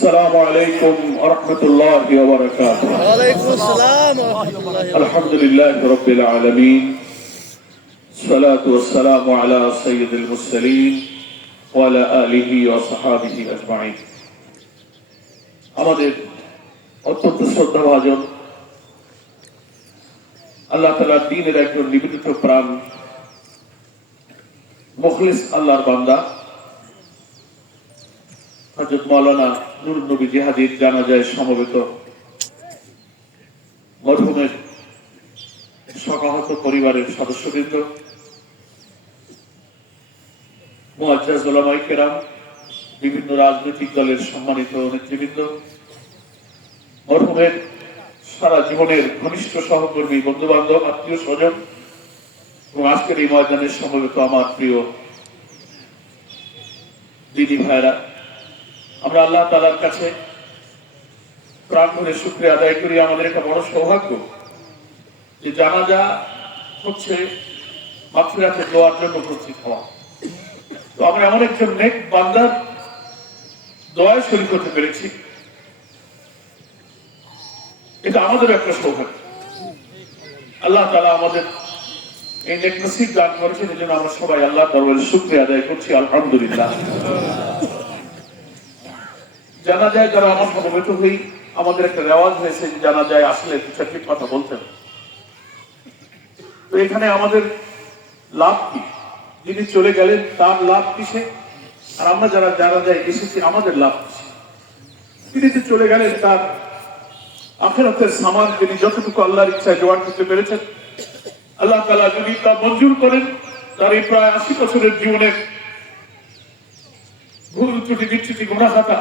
السلام عليكم ورحمة الله وبركاته. وعليكم السلام ورحمة الله وبركاته. الحمد لله رب العالمين. الصلاة والسلام على سيد المرسلين وعلى آله وصحابه أجمعين. আমাদের অত্যন্ত শ্রদ্ধাভাজন আল্লাহ তাআলার দ্বীনের একজন নিবেদিত প্রাণ মুখলিস আল্লাহর বান্দা হযরত মাওলানা নুরুন নবী জিহাদির জানাজায় সমবেত মরহুমের শোকাহত পরিবারের সদস্যবৃন্দ, মুআজ্জাজ উলামায়ে কেরাম, বিভিন্ন রাজনৈতিক দলের সম্মানিত নেতৃবৃন্দ, মরহুমের সারা জীবনের ঘনিষ্ঠ সহকর্মী, বন্ধু বান্ধব, আত্মীয় স্বজন এবং আজকের এই ময়দানের সমবেত আমার প্রিয় দিদি ভাইরা, আমরা আল্লাহ তাআলার কাছে প্রাণ ভরে শুকরিয়া আদায় করি। আমাদের একটা বড় সৌভাগ্য যে জানাজা হচ্ছে মাগফিরাতের দোয়ার জন্য উপস্থিত হওয়া। তো আমরা এমন একজন নেক বান্দার দোয়ায় শরীক হতে পেরেছি, এটা আমাদের একটা সৌভাগ্য। আল্লাহ তাআলা আমাদের এই নেক নসিব দান করেছেন, এই জন্য আমরা সবাই আল্লাহর দরবারে শুকরিয়া আদায় করছি, আলহামদুলিল্লাহ। জানাজায় যারা আমার সমবেত হই, আমাদের একটা রেওয়াজ হয়েছে যে জানাজায় আসলে দু চারটি কথা বলতে হবে। তো এখানে আমাদের লাভ কি? যিনি চলে গেলেন তার লাভ কিসে, আর আমরা যারা জানাজায় এসেছি আমাদের লাভ কিসে? তিনি যে চলে গেলেন তার আখিরাতের সামান তিনি যতটুকু আল্লাহর ইচ্ছায় জোগাড় করতে পেরেছেন, আল্লাহ তাআলা যদি তা মঞ্জুর করেন, তার এই প্রায় ৮০ বছরের জীবনের ভুল ত্রুটি বিচ্যুতি গুনাহ খাতা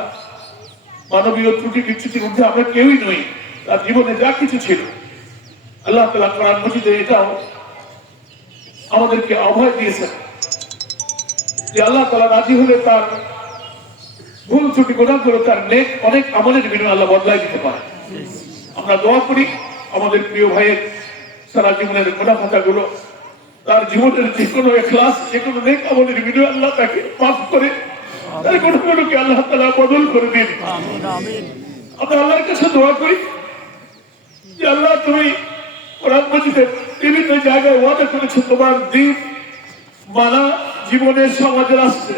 মানবীয় ত্রুটি বিচ্যুতির মধ্যে আমরা কেউই নই। তার জীবনে যা কিছু ছিল আল্লাহ তাআলা কোরআন মজিদে এটাও আমাদেরকে অভয় দিয়েছেন যে আল্লাহ তাআলা রাজি হলে তার ভুল ত্রুটি গুনাহগুলো তার নেক অনেক আমলের বিনিময়ে আল্লাহ বদলাই দিতে পারে। আমরা দোয়া করি আমাদের প্রিয় ভাইয়ের সারা জীবনের গুনাহ খাতাগুলো তার জীবনের যে কোনো ইখলাস, যে কোনো নেক আমলের বিনিময়ে আল্লাহ তাকে মাফ করে তার গুনাহগুলোকে আল্লাহ তাআলা বদল করে দিন। আমরা আল্লাহর কাছে দোয়া করি যে আল্লাহ তুমি কোরআন মাজিদে বিভিন্ন জায়গায় ওয়াদা করেছো তোমার দ্বীন মানা জীবনের সমাজের আসছে,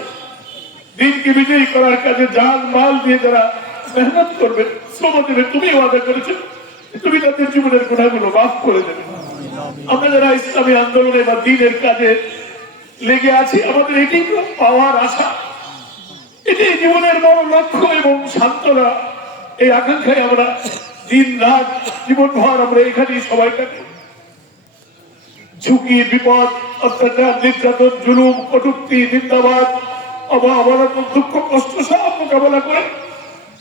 দ্বীনকে বিজয়ী করার কাজে জান মাল দিয়ে যারা মেহনত করবে, শ্রম দেবে, তুমি ওয়াদা করেছো তুমি তাদের জীবনের গুনাহগুলো মাফ করে দেবে। আমরা যারা ইসলামী আন্দোলনে বা দ্বীনের কাজে লেগে আছি, আমাদের এটি পাওয়ার আশা, এটি জীবনের বড় লক্ষ্য এবং সান্ত্বনা। এই আকাঙ্ক্ষায় আমরা দিন রাত জীবনভর আমরা এখানেই সবাই থাকি। ঝুঁকি, বিপদ, অত্যাচার, নির্যাতন, জুলুম, কটূক্তি, নিন্দাবাদ, অবহেলা, দুঃখ, কষ্ট সব মোকাবেলা করে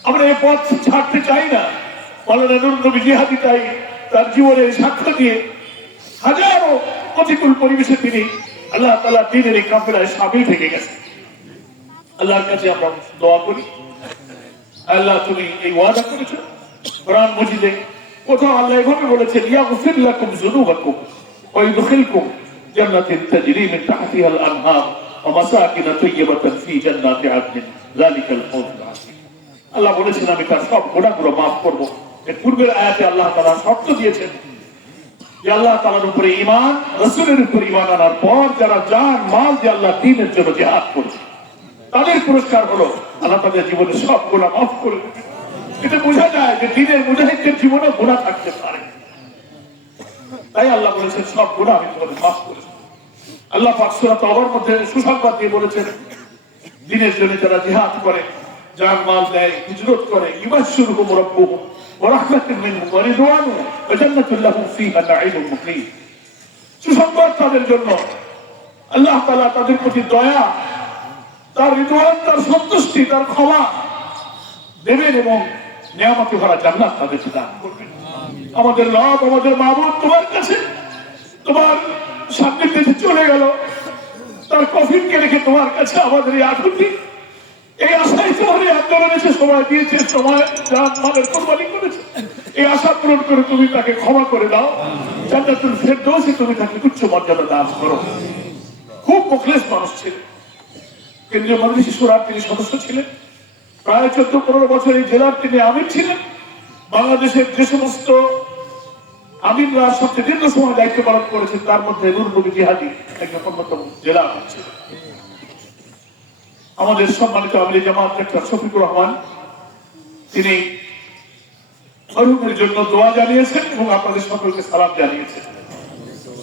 আমরা এই পথ ছাড়তে চাই না। মাওলানা নুরুন নবী জিহাদি তাই তার জীবনে সাক্ষ্য দিয়ে হাজারো প্রতিকূল পরিবেশে তিনি আল্লাহ তাআলা দ্বীনের এই কাফেলায় সামিল থেকে গেছেন। আল্লাহর কাছে আমরা দোয়া করি, আল্লাহ তুমি এই ওয়াদা করেছো কোরআন মজিদে, কোথাও আল্লাহ এভাবে বলেছেন ইয়াগফির লাকুম যুনুবাকুম ওয়া ইউদখিলকুম জান্নাতিন তাজরি মিন তাহতিহাল আনহার ওয়া মাসাকিন তাইয়্যিবাতান ফি জান্নাতি আদনিন যালিকাল ফাওজুল আযীম। আল্লাহ বলেছেন আমি তার সব গুনাহগুলো মাফ করব। এর পূর্বের আয়াতে আল্লাহ তাআলা শর্ত দিয়েছেন যে আল্লাহ তাআলার উপরে ঈমান, রাসূলের উপরে ঈমান আনার পর যারা জান মাল দিয়ে আল্লাহ দ্বীনের জন্য জিহাদ করেছে তাদের পুরস্কার হলো আল্লাহ তাদের জীবনের সব গুনাহ মাফ করে দেবে। এটা বোঝা যায় যে দ্বীনের মুজাহিদদের জীবনে গুনাহ থাকতে পারে, তাই আল্লাহ বলেছেন সব গুনাহ আমি তোমাদের মাফ করে দেব। আল্লাহ পাক সূরা তাওবার মধ্যে সুসংবাদ দিয়ে বলেছেন দ্বীনের জন্য যারা জিহাদ করে, জান মাল দেয়, হিজরত করে, ইবাশশিরুহুম রাব্বুহুম ওয়া রাহমাতুম মিনহু ওয়া রিদওয়ানুন ওয়া জান্নাতুন লাহুম ফীহা নাঈমুন মুকিম। সুসংবাদ তাদের জন্য, আল্লাহ তাআলা তাদের প্রতি দয়া, তার রিদওয়ান, তার সন্তুষ্টি, তার ক্ষমা দেবেন এবং নিয়ামতে ভরা জান্নাত তাদেরকে দান করবেন। আমাদের রব, আমাদের মাবুদ তোমার কাছে তোমার সান্নিধ্যে চলে গেল, তার কফিনকে রেখে তোমার কাছে আমাদের এই আকুতি, এই আশায় তোমার এই আন্দোলনে সে সময় দিয়েছে, সময় জান মালের কোরবানি করেছে, এই আশা পূরণ করে তুমি তাকে ক্ষমা করে দাও, জান্নাতুল ফেরদৌসে তুমি তাকে উচ্চ মর্যাদা দান করো। খুব মুখলেস মানুষ ছিলেন, কেন্দ্রীয় মজলিস শুরার তিনি সদস্য ছিলেন, প্রায় 14-15 বছর এই জেলার তিনি আমির ছিলেন। বাংলাদেশের যে সমস্ত আমিররা সবচেয়ে দীর্ঘ সময় দায়িত্ব পালন করেছেন তার মধ্যে নুরুল নবী জিহাদি একজন অন্যতম জেলা আমির ছিলেন। আমাদের সম্মানিত আমির জামাত ডাক্তার শফিকুর রহমান তিনি মরহুমের জন্য দোয়া জানিয়েছেন এবং আপনাদের সকলকে সালাম জানিয়েছেন।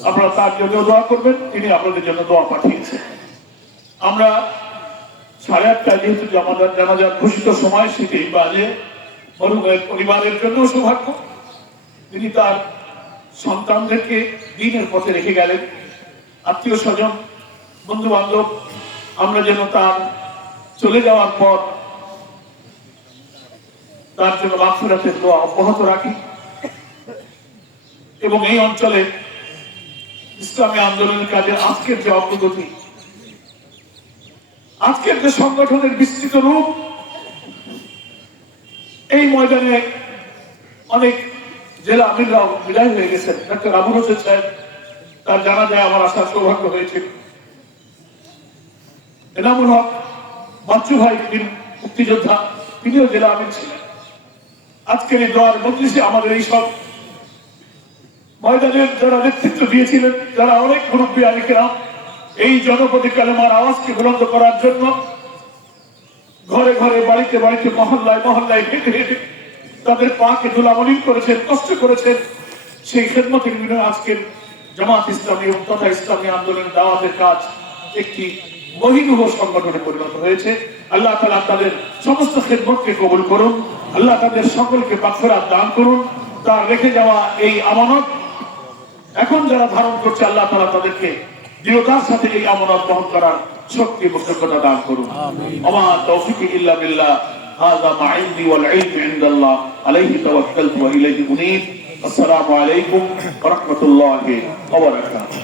আপনারা তার জন্য দোয়া করবেন, তিনি আপনাদের জন্য দোয়া পাঠিয়েছেন। আমরা 8:30 যেহেতু আমাদের জানাজার ঘোষিত সময়, সেটি বাজে মরহুমের পরিবারের জন্য সৌভাগ্য, তিনি তার সন্তানদেরকে দিনের পথে রেখে গেলেন। আত্মীয় স্বজন, বন্ধু বান্ধব, আমরা যেন তার চলে যাওয়ার পর তার জন্য মাগফিরাতের দোয়া অব্যাহত রাখি এবং এই অঞ্চলে ইসলামী আন্দোলনের কাজে আজকের যে অগ্রগতি, আজকের যে সংগঠনের বিস্তৃত রূপ, এই ময়দানে অনেক জেলা আমিররাও বিদায় হয়ে গেছেন। ডাক্তার আবুল হোসেন সাহেব, তার জানা যায় আমার আসার সৌভাগ্য হয়েছিল। এনামুল হক বাচ্চু ভাই, মুক্তিযোদ্ধা, তিনিও জেলা আমির ছিলেন। আজকের এই দোয়ার মজলিসে আমাদের এই সব ময়দানের যারা নেতৃত্ব দিয়েছিলেন, যারা অনেক মুরব্বী আলিকেরাম এই জনপদী কালেমার আওয়াজকে বুলন্দ করার জন্য ঘরে ঘরে, বাড়িতে বাড়িতে, মহল্লায় মহল্লায় হেঁটে হেঁটে তাদের পাকে ধুলামলিন করেছেন, কষ্ট করেছেন, সেই খেদমতের বিনিময়ে আজকের জামাত ইসলামী এবং তথা ইসলামী আন্দোলনের দাওয়াতের কাজ একটি বহিরূহ সংগঠনে পরিণত হয়েছে। আল্লাহ তাআলা তাদের সমস্ত খেদমতকে কবুল করুন, আল্লাহ তাদের সকলকে মাগফিরাত দান করুন। তার রেখে যাওয়া এই আমানত এখন যারা ধারণ করছে, আল্লাহ তাআলা তাদেরকে দৃঢ়তার সাথে এই আমানত বহন করার শক্তি ও যোগ্যতা দান করুন। ওমা তাওফীকি ইল্লা বিল্লাহ, হাযা মা ইনদি ওয়াল ইলমু ইনদাল্লাহ, আলাইহি তাওয়াক্কালতু ওয়া ইলাইহি উনীব। আসসালামু আলাইকুম ওয়া রাহমাতুল্লাহি ওয়া বারাকাতুহু।